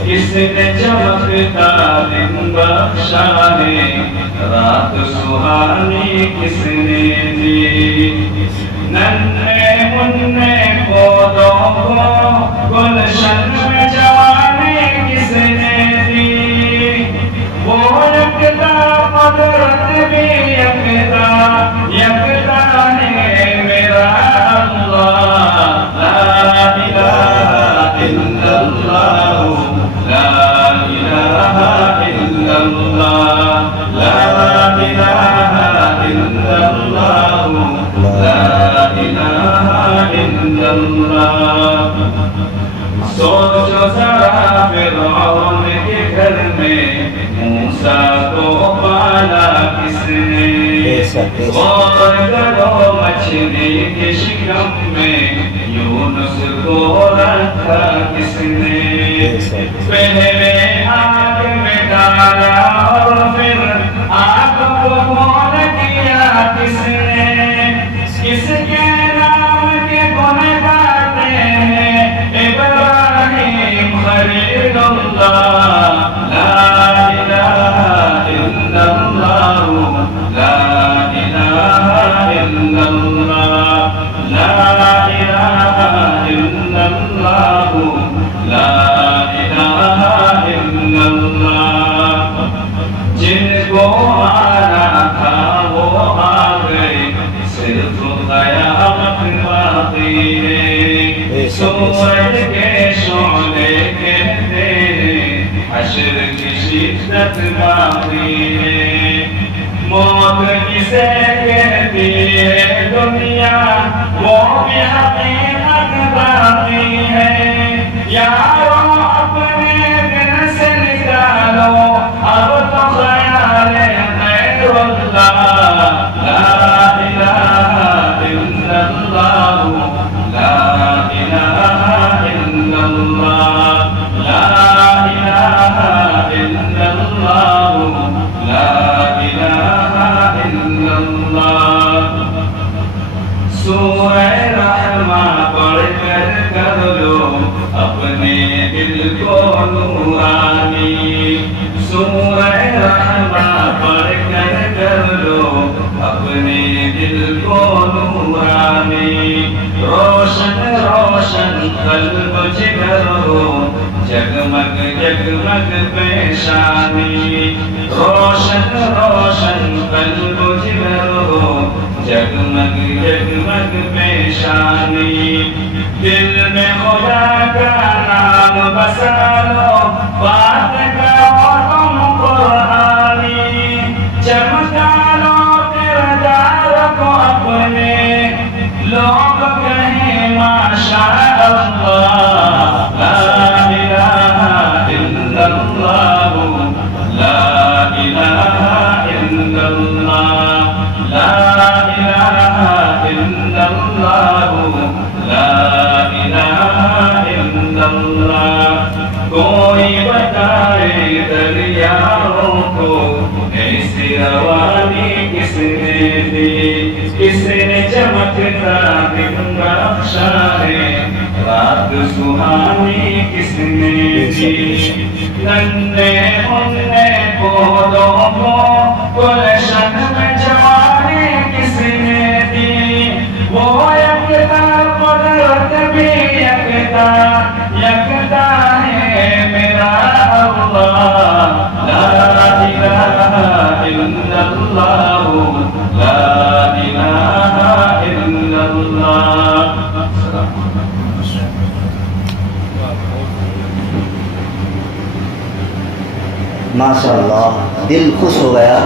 کس نے چمکتا دن بخشا ہے رات سہانی کس نے دی ننھے منھے پودوں کو گلشن میں جوانی کس نے دی وہ یکتا قدرت بھی یکتا یکتا ہے میرا اللہ لا الہ الا اللہ لا الہ الا اللہ لا الہ الا اللہ لا الہ الا اللہ سوچو ذرا فرعون کے گھر میں موسیٰ کو پالا کس نے غور کرو مچھلی کے شکم میں یونس کو رکھا کس نے پہلے آگ میں ڈالا اور پھر آگ کو کون کیا کس نے کس کے نام کے گن گاتے ہیں ابراہیم خلیل اللہ لا الہ الا اللہ لا الہ الا اللہ لا الہ الا اللہ لا الہ الا اللہ جن کو آنا تھا وہ آ گئے صرف قیامت باقی ہے سورج کے شعلے کہتے ہیں حشر کی شدت باقی ہے موت کسے کہتی ہے دنیا وہ بھی حقیقت باقی ہے یارو اپنے دن سے نکالو اب تو خیال غیر اللہ لا الہ الا اللہ لا الہ الا اللہ لا الہ الا اللہ لا الہ الا اللہ سورہ رحمہ پڑھ کر لو اپنے دل کو نورانی سورہ رحمہ پڑھ کر لو اپنے دل کو نورانی روشن روشن قلب جگر ہو جگمگ جگمگ پیشانی روشن روشن قلب جگر ہو جگمگ جگمگ پیشانی دل میں خدا کا نام بسا لو بات کرو تم قرآنی چمکا لو کردار کو اپنے لوگ کہیں ماشاء اللہ لا الہ الا اللہ لا الہ الا اللہ لا الہ الا اللہ لا الہ الا اللہ کوئی بتائے دریاؤں کو ایسی روانی کس نے دی کس نے چمکتا دن بخشا ہے رات سہانی کس نے دی ننھے منھے پودوں کو گلشن میں جوانی کس نے دی وہ یکتا قدرت بھی یکتا یکتا ہے میرا اللہ لا الہ الا اللہ لا الہ الا اللہ ماشاء اللہ دل خوش ہو گیا